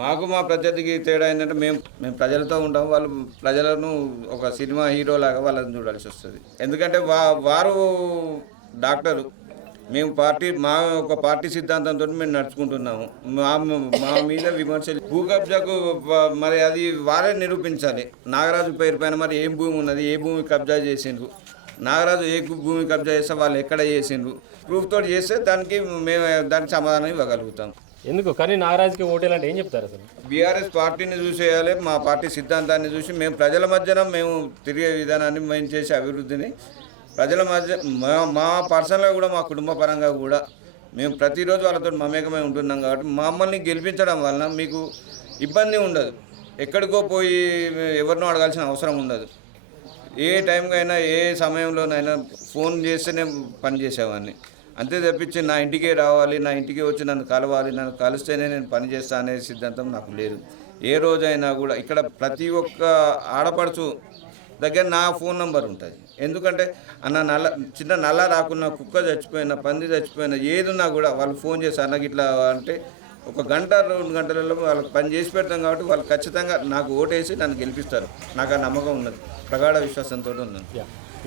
మాకు మా ప్రత్యర్థికి తేడా ఏంటంటే మేము ప్రజలతో ఉంటాం, వాళ్ళు ప్రజలను ఒక సినిమా హీరోలాగా వాళ్ళని చూడాల్సి వస్తుంది. ఎందుకంటే వారు డాక్టరు, మేము ఒక పార్టీ సిద్ధాంతంతో మేము నడుచుకుంటున్నాము. మా మా మీద విమర్శలు భూ కబ్జాకు మరి అది వారే నిరూపించాలి. నాగరాజు పేరు పైన మరి ఏం భూమి ఉన్నది, ఏ భూమి కబ్జా చేసిండ్రు, నాగరాజు ఏ భూమి కబ్జా చేస్తే వాళ్ళు ఎక్కడ చేసిండ్రు, ప్రూఫ్ తోటి చేస్తే దానికి సమాధానం ఇవ్వగలుగుతాం. ఎందుకు కానీ నాగరాజుకి ఓటేలంటే ఏం చెప్తారు అసలు? బీఆర్ఎస్ పార్టీని చూసేయాలి, మా పార్టీ సిద్ధాంతాన్ని చూసి మేము ప్రజల మధ్యన మేము తిరిగే విధానాన్ని మేము చేసే అభివృద్ధిని ప్రజల మధ్య మా పర్సనల్గా కూడా మా కుటుంబ పరంగా కూడా మేము ప్రతిరోజు వాళ్ళతో మమేకమై ఉంటున్నాం. కాబట్టి మమ్మల్ని గెలిపించడం వలన మీకు ఇబ్బంది ఉండదు, ఎక్కడికో పోయి ఎవరినో అడగాల్సిన అవసరం ఉండదు. ఏ టైంకైనా ఏ సమయంలోనైనా ఫోన్ చేస్తేనే పని చేసేవాడిని. అంతే తప్పించి నా ఇంటికే రావాలి, నా ఇంటికి వచ్చి నన్ను కలవాలి, నన్ను కలిస్తేనే నేను పని చేస్తా అనే సిద్ధాంతం నాకు లేదు. ఏ రోజైనా కూడా ఇక్కడ ప్రతి ఒక్క ఆడపడుచు దగ్గర నా ఫోన్ నెంబర్ ఉంటుంది. ఎందుకంటే చిన్న నల్ల రాకున్న, కుక్క చచ్చిపోయినా, పంది చచ్చిపోయినా, ఏదున్నా కూడా వాళ్ళు ఫోన్ చేసి అన్నకి ఇట్లా అంటే 1 గంట 2 గంటలలో వాళ్ళకి పని చేసి పెడతాం. కాబట్టి వాళ్ళు ఖచ్చితంగా నాకు ఓటేసి నన్ను గెలిపిస్తారు. నాకు ఆ నమ్మకం ఉన్నది, ప్రగాఢ విశ్వాసంతో ఉన్నాను.